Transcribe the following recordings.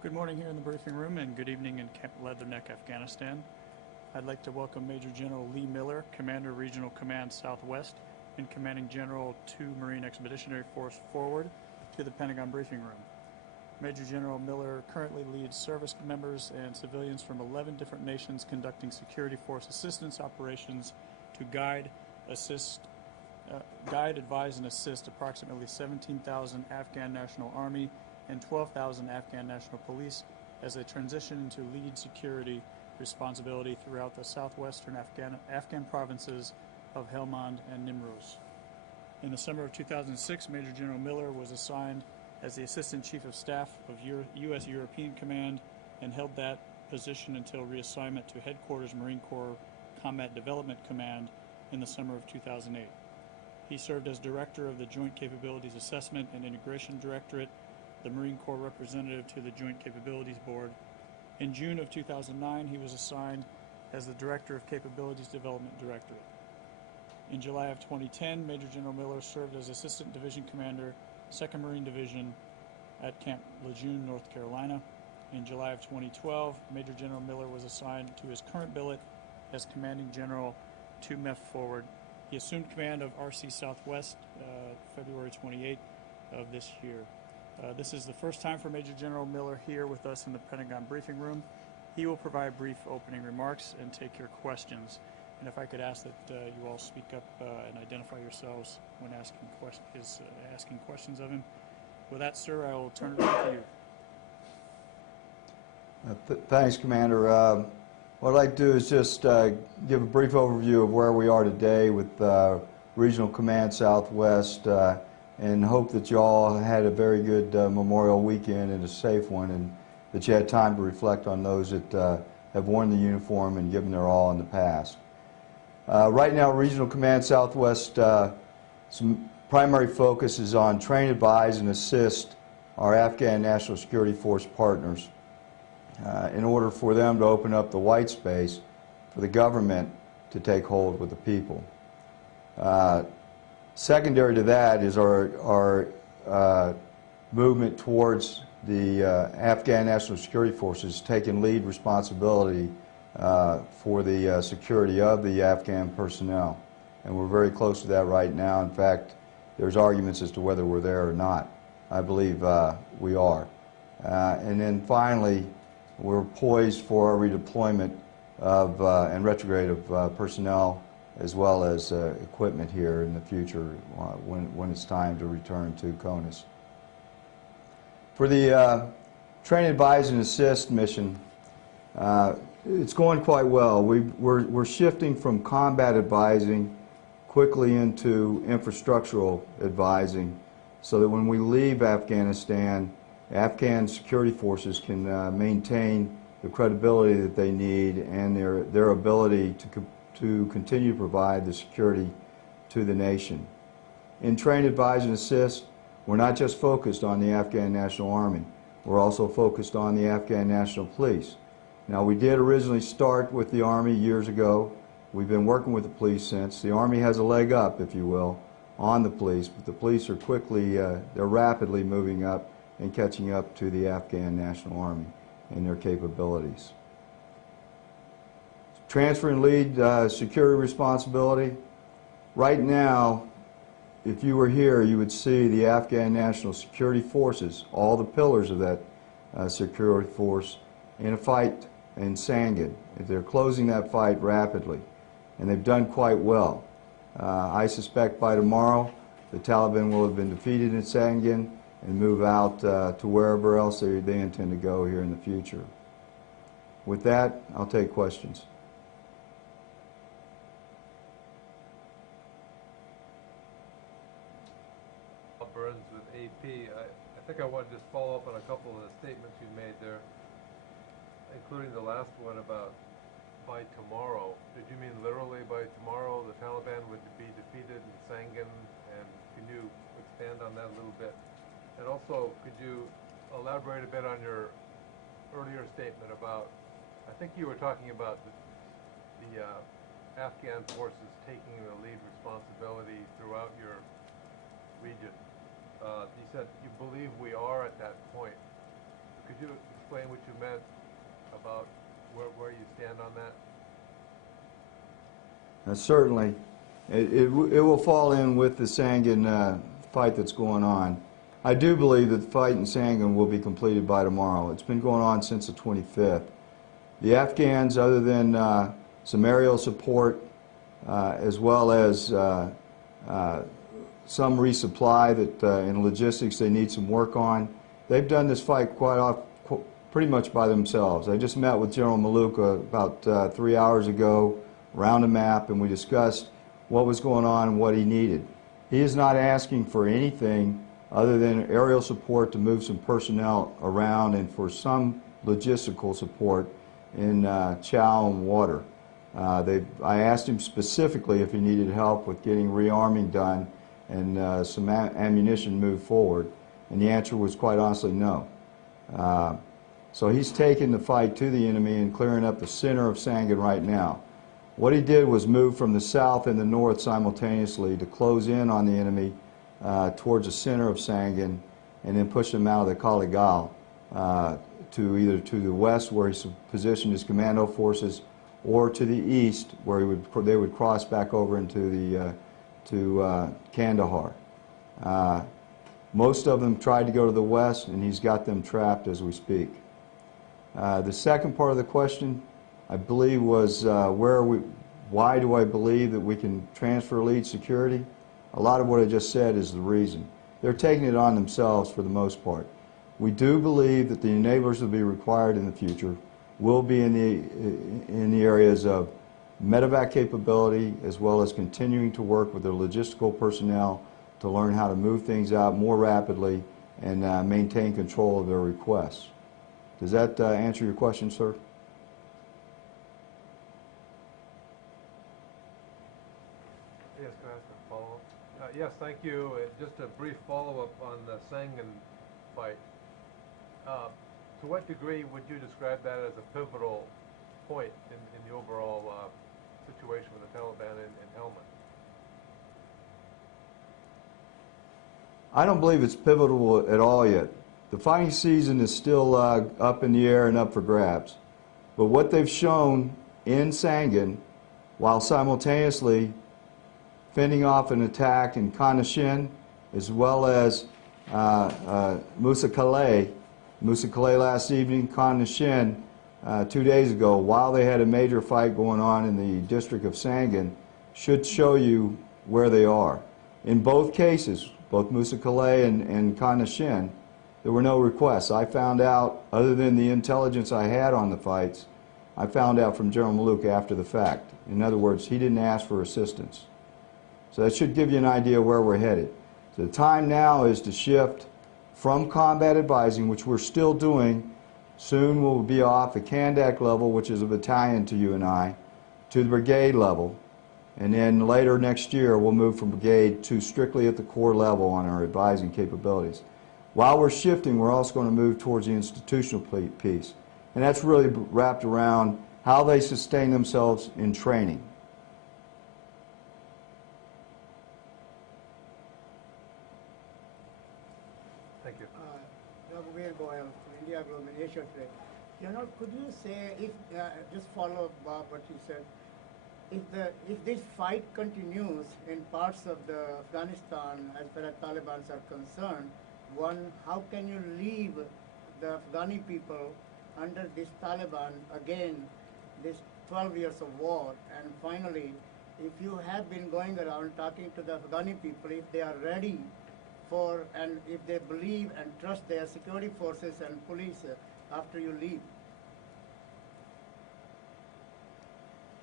Good morning here in the briefing room and good evening in Camp Leatherneck, Afghanistan. I'd like to welcome Major General Lee Miller, Commander Regional Command Southwest and Commanding General 2 Marine Expeditionary Force Forward, to the Pentagon briefing room. Major General Miller currently leads service members and civilians from 11 different nations conducting security force assistance operations to guide, advise, and assist approximately 17,000 Afghan National Army and 12,000 Afghan National Police as they transition into lead security responsibility throughout the southwestern Afghan provinces of Helmand and Nimroz. In the summer of 2006, Major General Miller was assigned as the Assistant Chief of Staff of U.S. European Command and held that position until reassignment to Headquarters Marine Corps Combat Development Command in the summer of 2008. He served as Director of the Joint Capabilities Assessment and Integration Directorate, the Marine Corps representative to the Joint Capabilities Board. In June of 2009, he was assigned as the Director of Capabilities Development Directorate. In July of 2010, Major General Miller served as Assistant Division Commander, 2nd Marine Division at Camp Lejeune, North Carolina. In July of 2012, Major General Miller was assigned to his current billet as Commanding General 2 MEF Forward. He assumed command of RC Southwest February 28 of this year. This is the first time for Major General Miller here with us in the Pentagon briefing room. He will provide brief opening remarks and take your questions. And if I could ask that you all speak up and identify yourselves when asking questions of him. With that, sir, I will turn it over to you. Thanks, Commander. What I'd like to do is just give a brief overview of where we are today with Regional Command Southwest, and hope that you all had a very good Memorial weekend and a safe one, and that you had time to reflect on those that have worn the uniform and given their all in the past. Right now, Regional Command Southwest, some primary focus is on train, advise, and assist our Afghan National Security Force partners in order for them to open up the white space for the government to take hold with the people. Secondary to that is our movement towards the Afghan National Security Forces taking lead responsibility for the security of the Afghan personnel. And we're very close to that right now. In fact, there's arguments as to whether we're there or not. I believe we are. And then finally, we're poised for a redeployment of and retrograde of personnel as well as equipment here in the future when it's time to return to CONUS. For the train, advise, and assist mission, it's going quite well. We're shifting from combat advising quickly into infrastructural advising so that when we leave Afghanistan, Afghan security forces can maintain the credibility that they need and their ability to continue to provide the security to the nation. In train, advise, and assist, we're not just focused on the Afghan National Army. We're also focused on the Afghan National Police. Now, we did originally start with the Army years ago. We've been working with the police since. The Army has a leg up, if you will, on the police, but the police are they're rapidly moving up and catching up to the Afghan National Army and their capabilities. Transfer and lead security responsibility. Right now, if you were here, you would see the Afghan National Security Forces, all the pillars of that security force, in a fight in Sangin. They're closing that fight rapidly, and they've done quite well. I suspect by tomorrow the Taliban will have been defeated in Sangin and move out to wherever else they intend to go here in the future. With that, I'll take questions. Burns with AP. I think I want to just follow up on a couple of the statements you made there, including the last one about by tomorrow. Did you mean literally by tomorrow the Taliban would be defeated in Sangin? And can you expand on that a little bit? And also, could you elaborate a bit on your earlier statement about, I think you were talking about the Afghan forces taking the lead responsibility throughout your region. You said you believe we are at that point. Could you explain what you meant about where you stand on that? Certainly. It will fall in with the Sangin fight that's going on. I do believe that the fight in Sangin will be completed by tomorrow. It's been going on since the 25th. The Afghans, other than some aerial support, as well as some resupply that in logistics they need some work on, they've done this fight pretty much by themselves. I just met with General Maluka about 3 hours ago around a map, and we discussed what was going on and what he needed. He is not asking for anything other than aerial support to move some personnel around and for some logistical support in chow and water. I asked him specifically if he needed help with getting rearming done and some ammunition moved forward, and the answer was quite honestly no. So he's taking the fight to the enemy and clearing up the center of Sangin right now. What he did was move from the south and the north simultaneously to close in on the enemy towards the center of Sangin, and then push them out of the Kaligal to either to the west where he's positioned his commando forces, or to the east where they would cross back over into to Kandahar. Most of them tried to go to the west, and he's got them trapped as we speak. The second part of the question, I believe, was why do I believe that we can transfer lead security? A lot of what I just said is the reason. They're taking it on themselves for the most part. We do believe that the enablers will be required in the future will be in the areas of medevac capability, as well as continuing to work with their logistical personnel to learn how to move things out more rapidly and maintain control of their requests. Does that answer your question, sir? Yes, can I ask a follow-up? Yes, thank you. Just a brief follow-up on the Sangin fight. To what degree would you describe that as a pivotal point in the overall situation with the Taliban in Helmand? I don't believe it's pivotal at all yet. The fighting season is still up in the air and up for grabs. But what they've shown in Sangin, while simultaneously fending off an attack in Khanashin, as well as Musa Calais last evening, Khanashin 2 days ago, while they had a major fight going on in the district of Sangin, should show you where they are. In both cases, both Musa Calais and Khanashin, there were no requests. I found out, other than the intelligence I had on the fights, I found out from General Maluk after the fact. In other words, he didn't ask for assistance. So that should give you an idea where we're headed. So the time now is to shift from combat advising, which we're still doing. Soon we'll be off the Kandak level, which is a battalion to you and I, to the brigade level. And then later next year, we'll move from brigade to strictly at the corps level on our advising capabilities. While we're shifting, we're also going to move towards the institutional piece. And that's really wrapped around how they sustain themselves in training. Thank you. Raghuveer Goyal from India Global Asia Trade. General, could you say, if just follow up Bob what you said, if this fight continues in parts of the Afghanistan as far as Taliban are concerned, one, how can you leave the Afghani people under this Taliban again, this 12 years of war? And finally, if you have been going around talking to the Afghani people, if they are ready for, and if they believe and trust their security forces and police after you leave.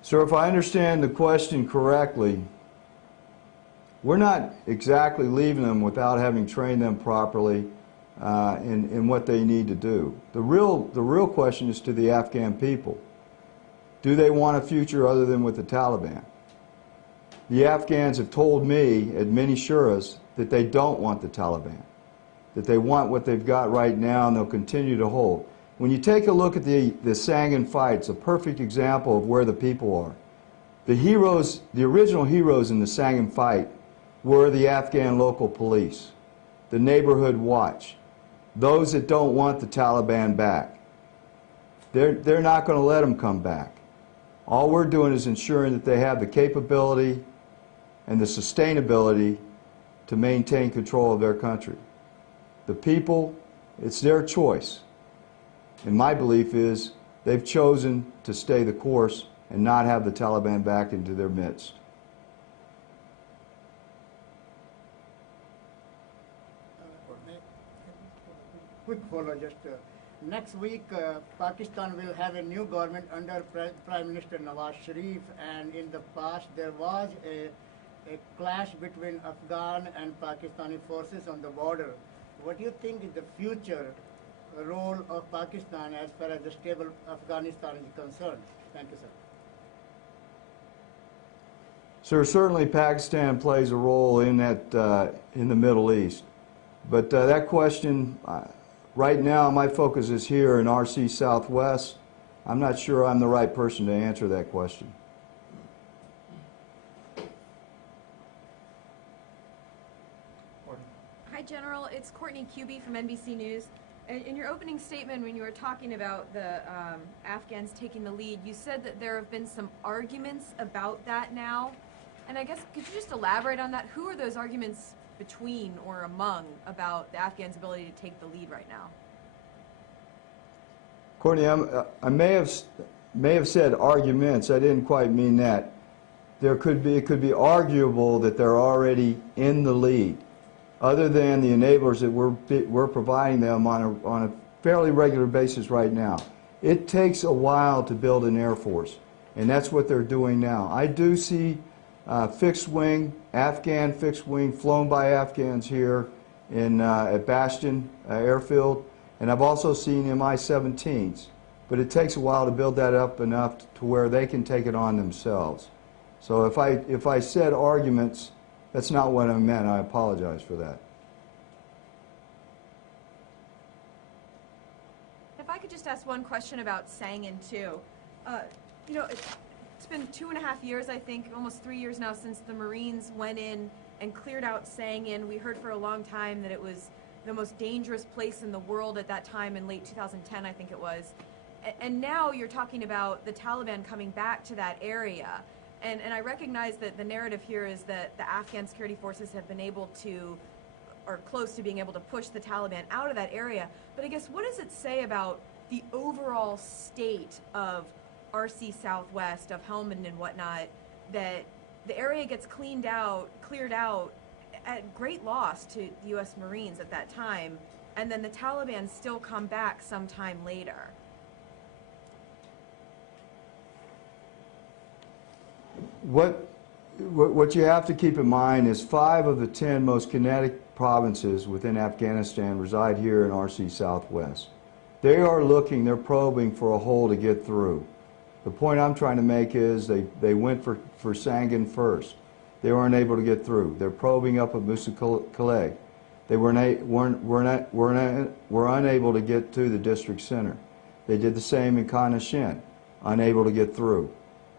So if I understand the question correctly, we're not exactly leaving them without having trained them properly in what they need to do. The real question is to the Afghan people. Do they want a future other than with the Taliban? The Afghans have told me at many shuras that they don't want the Taliban, that they want what they've got right now and they'll continue to hold. When you take a look at the Sangin fight, it's a perfect example of where the people are. The heroes, the original heroes in the Sangin fight were the Afghan local police, the neighborhood watch, those that don't want the Taliban back. They're not going to let them come back. All we're doing is ensuring that they have the capability and the sustainability to maintain control of their country. The people, it's their choice. And my belief is they've chosen to stay the course and not have the Taliban back into their midst. Quick follow, just next week Pakistan will have a new government under Prime Minister Nawaz Sharif, and in the past there was a clash between Afghan and Pakistani forces on the border. What do you think is the future role of Pakistan as far as the stable Afghanistan is concerned? Thank you, sir. So certainly Pakistan plays a role in that in the Middle East. But that question, right now my focus is here in RC Southwest. I'm not sure I'm the right person to answer that question. Hi, General. It's Courtney Cubey from NBC News. In your opening statement, when you were talking about the Afghans taking the lead, you said that there have been some arguments about that now. And I guess, could you just elaborate on that? Who are those arguments between or among about the Afghans' ability to take the lead right now? Courtney, I may have said arguments. I didn't quite mean that. It could be arguable that they're already in the lead, other than the enablers that we're providing them on a fairly regular basis right now. It takes a while to build an Air Force, and that's what they're doing now. I do see fixed wing, Afghan fixed wing flown by Afghans here at Bastion Airfield, and I've also seen Mi-17s. But it takes a while to build that up enough to where they can take it on themselves. So if I said arguments, that's not what I meant. I apologize for that. If I could just ask one question about Sangin, too. You know, it's been 2.5 years, I think, almost 3 years now since the Marines went in and cleared out Sangin. We heard for a long time that it was the most dangerous place in the world at that time in late 2010, I think it was. And now you're talking about the Taliban coming back to that area. And I recognize that the narrative here is that the Afghan security forces have been able to, or close to being able to push the Taliban out of that area. But I guess, what does it say about the overall state of RC Southwest, of Helmand and whatnot, that the area gets cleared out at great loss to the U.S. Marines at that time, and then the Taliban still come back sometime later? What you have to keep in mind is 5 of the 10 most kinetic provinces within Afghanistan reside here in RC Southwest. They are looking, they're probing for a hole to get through. The point I'm trying to make is they went for Sangin first. They weren't able to get through. They're probing up at Musa Calais. They were unable to get to the district center. They did the same in Kana Shin, unable to get through.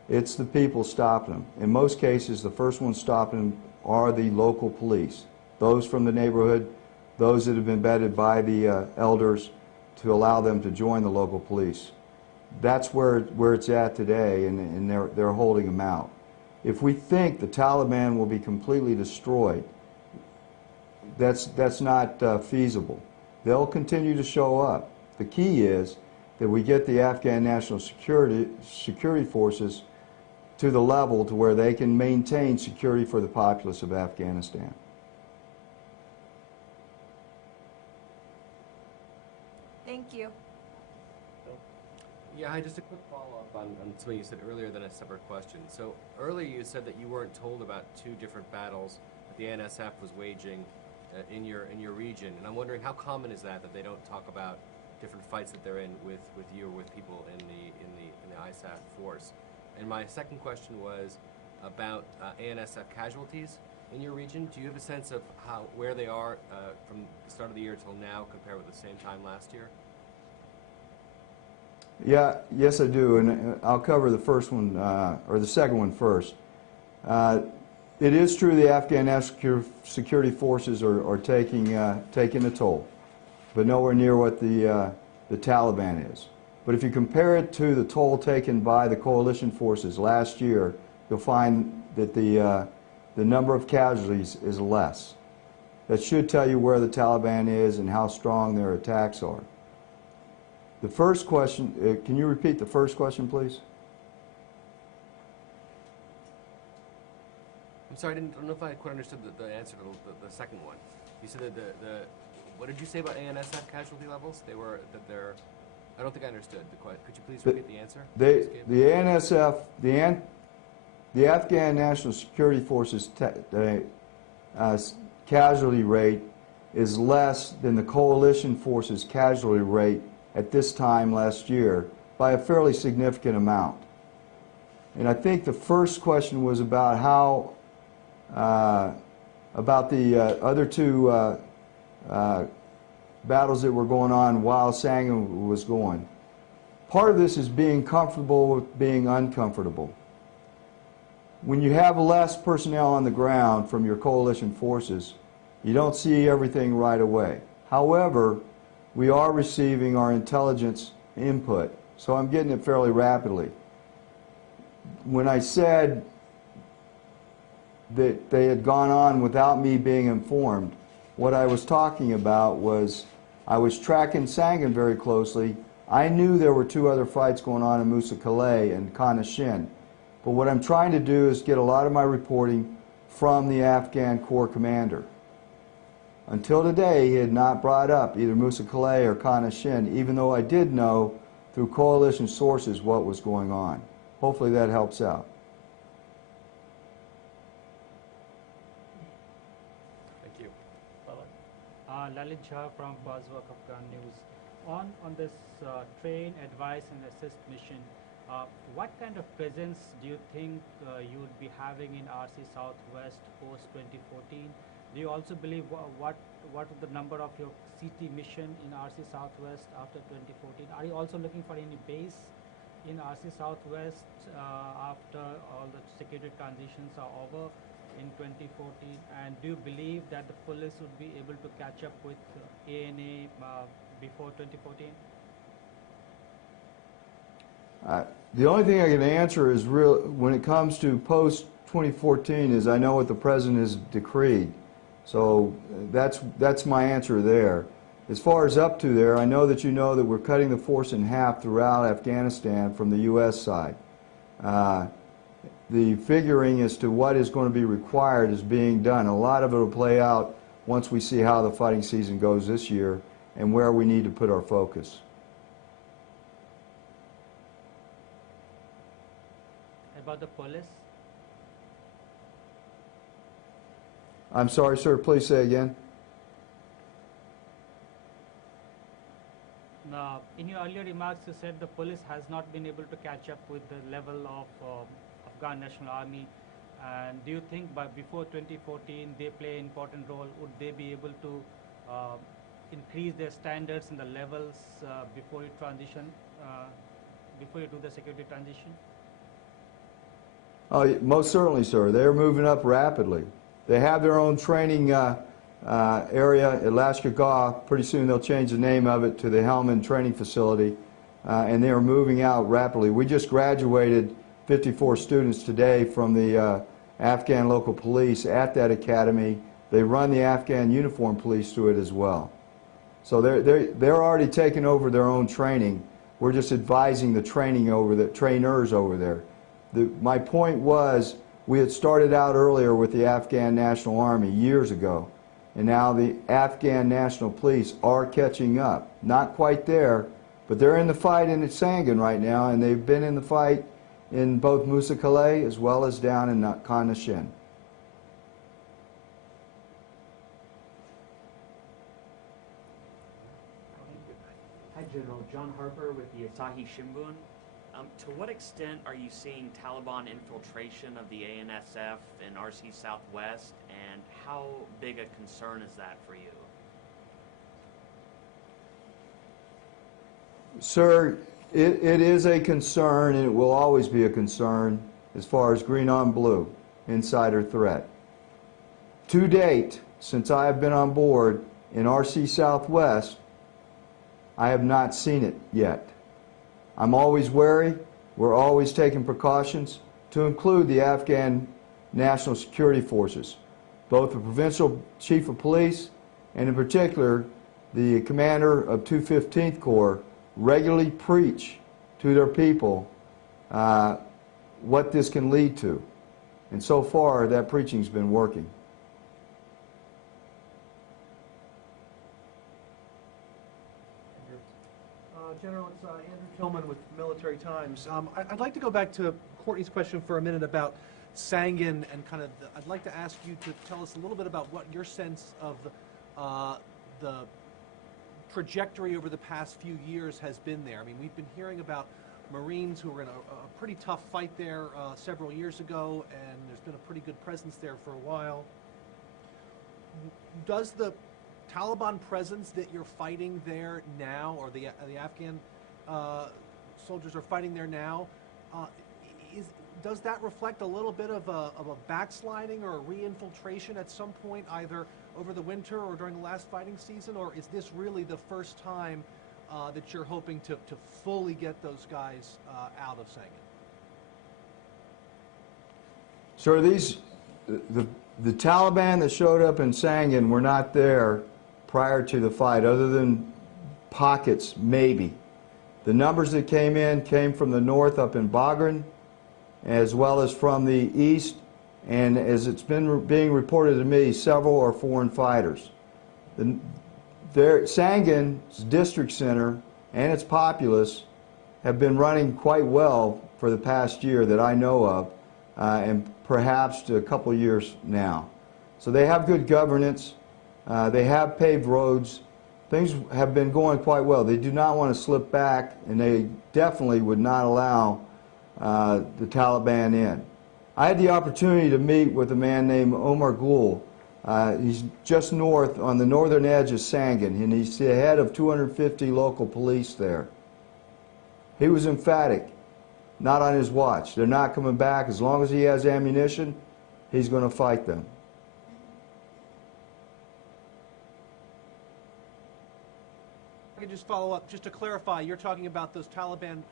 It's the people stopping them. In most cases, the first ones stopping them are the local police, those from the neighborhood, those that have been vetted by the elders to allow them to join the local police. That's where it's at today, and they're holding them out. If we think the Taliban will be completely destroyed, that's not feasible. They'll continue to show up. The key is that we get the Afghan National Security Forces to the level to where they can maintain security for the populace of Afghanistan. Thank you. Yeah, hi, just a quick follow-up on something you said earlier, then a separate question. So earlier you said that you weren't told about 2 different battles that the NSF was waging in your region, and I'm wondering how common is that they don't talk about different fights that they're in with you or with people in the ISAF force. And my second question was about ANSF casualties in your region. Do you have a sense of where they are from the start of the year till now compared with the same time last year? Yeah, yes I do, and I'll cover the first one, or the second one first. It is true the Afghan National Security Forces are taking a toll, but nowhere near what the Taliban is. But if you compare it to the toll taken by the coalition forces last year, you'll find that the number of casualties is less. That should tell you where the Taliban is and how strong their attacks are. The first question, can you repeat the first question, please? I'm sorry, I don't know if I quite understood the answer to the second one. You said that what did you say about ANSF casualty levels? They were, that they're, I don't think I understood the question. Could you please repeat the answer? The ANSF, the Afghan National Security Forces casualty rate is less than the coalition forces casualty rate at this time last year by a fairly significant amount. And I think the first question was about how, about the other two battles that were going on while Sangin was going. Part of this is being comfortable with being uncomfortable. When you have less personnel on the ground from your coalition forces, you don't see everything right away. However, we are receiving our intelligence input, so I'm getting it fairly rapidly. When I said that they had gone on without me being informed, what I was talking about was I was tracking Sangin very closely. I knew there were two other fights going on in Musa Calais and Kana Shin. But what I'm trying to do is get a lot of my reporting from the Afghan Corps commander. Until today, he had not brought up either Musa Calais or Kana Shin, even though I did know through coalition sources what was going on. Hopefully that helps out. Thank you. Lalit Jha from Fazwak Afghan News. On this train, advise and assist mission, what kind of presence do you think you would be having in RC Southwest post 2014? Do you also believe what is the number of your CT mission in RC Southwest after 2014? Are you also looking for any base in RC Southwest after all the security transitions are over in 2014? And do you believe that the police would be able to catch up with ANA before 2014? The only thing I can answer is when it comes to post 2014 is I know what the president has decreed. So that's my answer there. As far as up to there, I know that you know that we're cutting the force in half throughout Afghanistan from the U.S. side. The figuring as to what is going to be required is being done. A lot of it will play out once we see how the fighting season goes this year and where we need to put our focus. About the police? I'm sorry, sir, please say again. Now, in your earlier remarks, you said the police has not been able to catch up with the level of Afghan National Army. And do you think before 2014 they play an important role? Would they be able to increase their standards and the levels before you transition, before you do the security transition? Most certainly, sir. They're moving up rapidly. They have their own training area at Lashkargah. Pretty soon they'll change the name of it to the Helmand Training Facility, and they are moving out rapidly. We just graduated 54 students today from the Afghan local police at that academy. They run the Afghan uniform police through it as well. So they're already taking over their own training. We're just advising the trainers over there. My point was, we had started out earlier with the Afghan National Army years ago, and now the Afghan National Police are catching up. Not quite there, but they're in the fight in Sangin right now, and they've been in the fight in both Musa Calais as well as down in Kana Shin. Hi, General. John Harper with the Asahi Shimbun. To what extent are you seeing Taliban infiltration of the ANSF in RC Southwest, and how big a concern is that for you? Sir, it is a concern, and it will always be a concern as far as green on blue, insider threat. To date, since I have been on board in RC Southwest, I have not seen it yet. I'm always wary. We're always taking precautions, to include the Afghan National Security Forces. Both the Provincial Chief of Police and in particular the commander of 215th Corps regularly preach to their people what this can lead to. And so far, that preaching's been working. General, it's Andrew Tillman with Military Times. I'd like to go back to Courtney's question for a minute about Sangin and kind of, I'd like to ask you to tell us a little bit about what your sense of the trajectory over the past few years has been there. I mean, we've been hearing about Marines who were in a pretty tough fight there several years ago, and there's been a pretty good presence there for a while. Does the Taliban presence that you're fighting there now, or the Afghan soldiers are fighting there now, does that reflect a little bit of a backsliding or a re-infiltration at some point, either over the winter or during the last fighting season, or is this really the first time that you're hoping to fully get those guys out of Sangin? So the Taliban that showed up in Sangin were not there prior to the fight, other than pockets, maybe. The numbers that came from the north up in Bagram, as well as from the east, and as it's been being reported to me, several are foreign fighters. Sangin's district center and its populace have been running quite well for the past year that I know of, and perhaps a couple years now. So they have good governance. They have paved roads. Things have been going quite well. They do not want to slip back, and they definitely would not allow the Taliban in. I had the opportunity to meet with a man named Omar Gul. He's just north, on the northern edge of Sangin, and he's the head of 250 local police there. He was emphatic, not on his watch. They're not coming back. As long as he has ammunition, he's going to fight them. I could just follow up, just to clarify, you're talking about those Taliban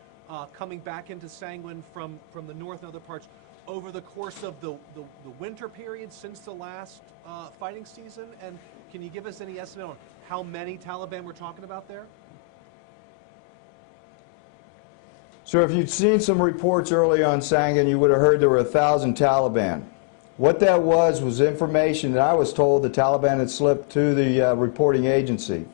coming back into Sangin from the north and other parts over the course of the winter period since the last fighting season? And can you give us any estimate on how many Taliban we're talking about there? So if you'd seen some reports early on Sangin, you would have heard there were 1,000 Taliban. What that was information that I was told the Taliban had slipped to the reporting agency.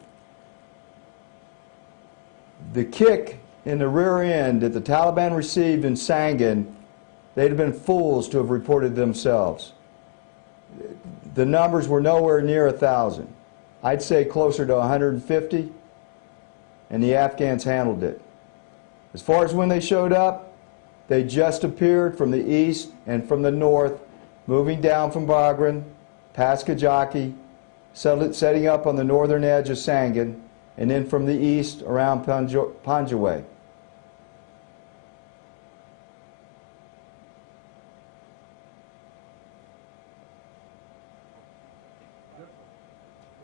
The kick in the rear end that the Taliban received in Sangin, they'd have been fools to have reported themselves. The numbers were nowhere near 1,000. I'd say closer to 150, and the Afghans handled it. As far as when they showed up, they just appeared from the east and from the north, moving down from Bagram, past Kajaki, setting up on the northern edge of Sangin, and then from the east around Panjwai.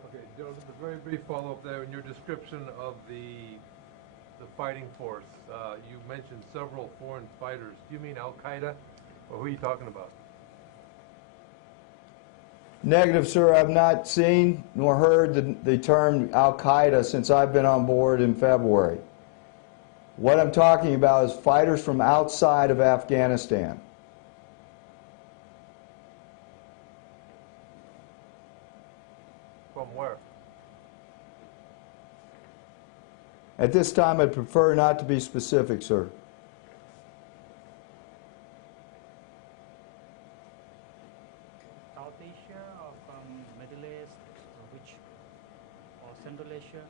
Okay, Joe, just a very brief follow-up there. In your description of the fighting force, you mentioned several foreign fighters. Do you mean Al-Qaeda, or who are you talking about? Negative, sir. I've not seen nor heard the term Al-Qaeda since I've been on board in February. What I'm talking about is fighters from outside of Afghanistan. From where? At this time, I'd prefer not to be specific, sir. South Asia or from Middle East, or Central Asia?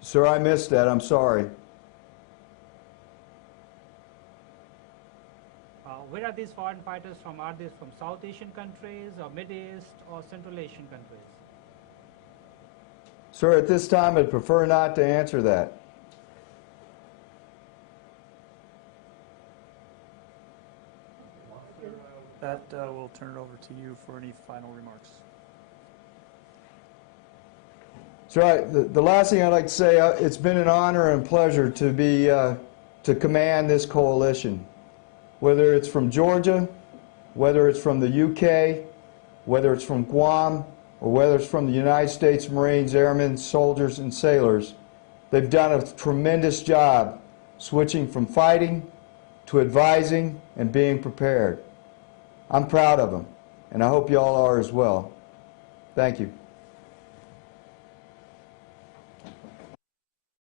Sir, I missed that. I'm sorry. Where are these foreign fighters from? Are they from South Asian countries or Mid East or Central Asian countries? Sir, at this time, I'd prefer not to answer that. That we'll turn it over to you for any final remarks. That's right. The last thing I'd like to say, it's been an honor and pleasure to be to command this coalition. Whether it's from Georgia, whether it's from the UK, whether it's from Guam, or whether it's from the United States Marines, airmen, soldiers, and sailors, they've done a tremendous job switching from fighting to advising and being prepared. I'm proud of them, and I hope you all are as well. Thank you.